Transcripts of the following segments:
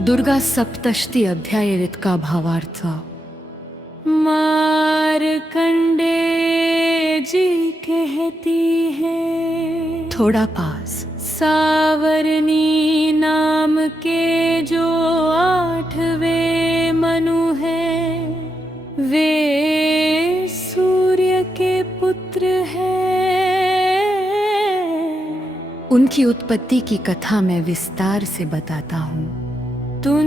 दुर्गा सप्तष्टि अध्याय रीत का भावार्थ। मार्कंडे जी कहती है, थोड़ा पास। सावरनी नाम के जो 8वें मनु हैं, वे सूर्य के पुत्र हैं। उनकी उत्पत्ति की कथा मैं विस्तार से बताता हूँ। तुम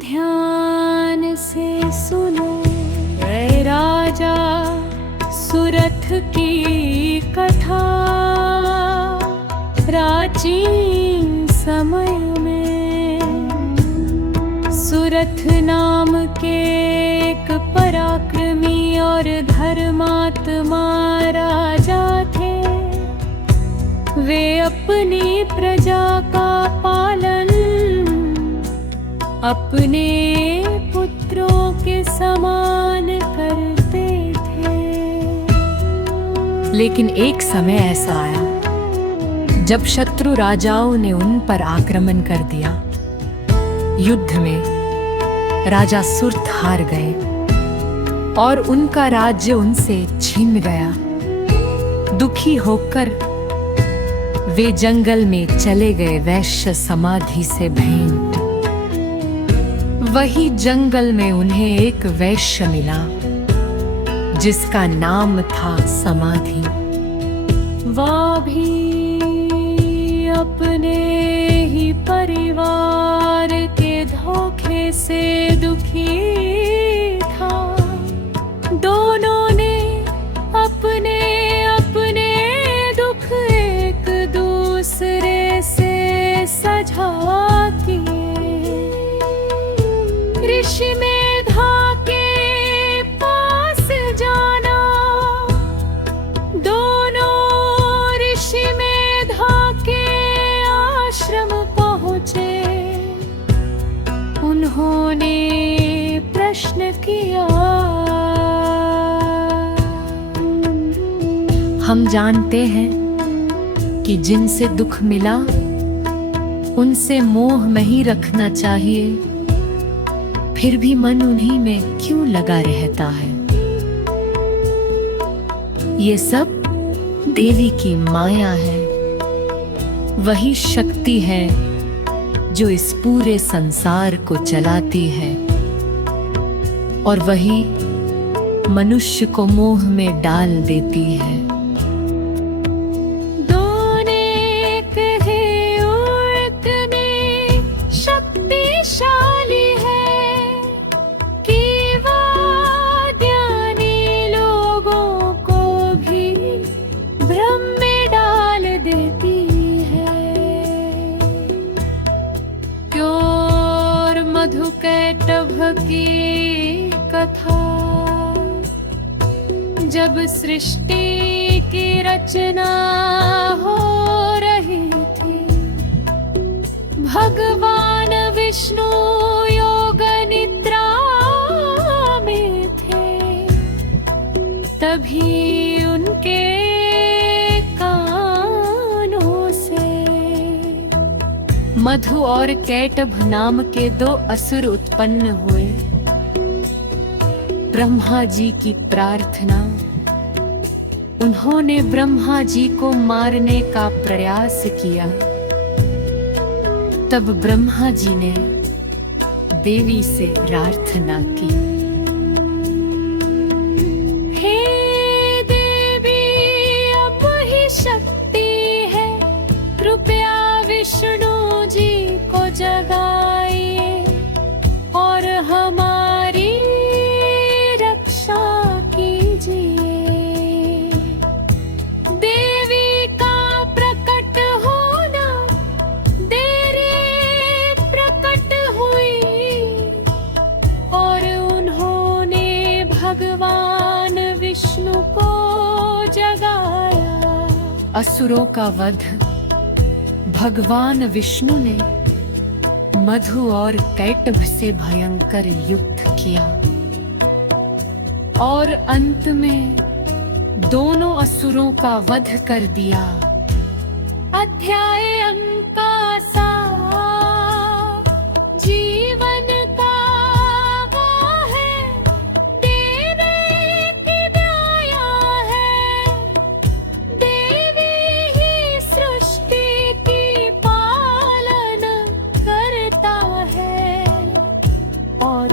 ध्यान से सुनो ऐ राजा सुरथ की कथा। प्राचीन समय में सुरथ नाम के एक पराक्रमी और धर्मात्मा राजा थे। वे अपनी प्रजा का पालन अपने पुत्रों के समान करते थे। लेकिन एक समय ऐसा आया जब शत्रु राजाओं ने उन पर आक्रमण कर दिया। युद्ध में राजा सुरथ हार गए और उनका राज्य उनसे छिन गया। दुखी होकर वे जंगल में चले गए वैश्य समाधि से भेंट। वही जंगल में उन्हें एक वैश्य मिला जिसका नाम था समाधि। वह भी अपने ही परिवार के धोखे से दुखी था। दोनों ने अपने अपने दुख एक दूसरे से साझा किए। ऋषि मेधा के पास जाना, दोनों ऋषि मेधा के आश्रम पहुँचे। उन्होंने प्रश्न किया, हम जानते हैं कि जिनसे दुख मिला उनसे मोह नहीं रखना चाहिए, फिर भी मन उन्हीं में क्यों लगा रहता है। ये सब देवी की माया है। वही शक्ति है जो इस पूरे संसार को चलाती है और वही मनुष्य को मोह में डाल देती है। मधुकैटभ की कथा। जब सृष्टि की रचना हो रही थी, भगवान विष्णु योग निद्रा में थे। तभी उनके कानों से मधु और कैटभ नाम के 2 असुर उत्पन्न हुए। ब्रह्मा जी की प्रार्थना, उन्होंने ब्रह्मा जी को मारने का प्रयास किया। तब ब्रह्मा जी ने देवी से प्रार्थना की, हे देवी, अब ही शक्ति है, कृपया विष्णु जी को जगाइए और हमारी रक्षा कीजिए। देवी का प्रकट होना देरी प्रकट हुई और असुरों का वध भगवान विष्णु ने मधु और कैटभ से भयंकर युद्ध किया और अंत में दोनों असुरों का वध कर दिया। अध्याय अंक का जीवन का वो है, देने की दया है। देवी ही सृष्टि की पालन करता है और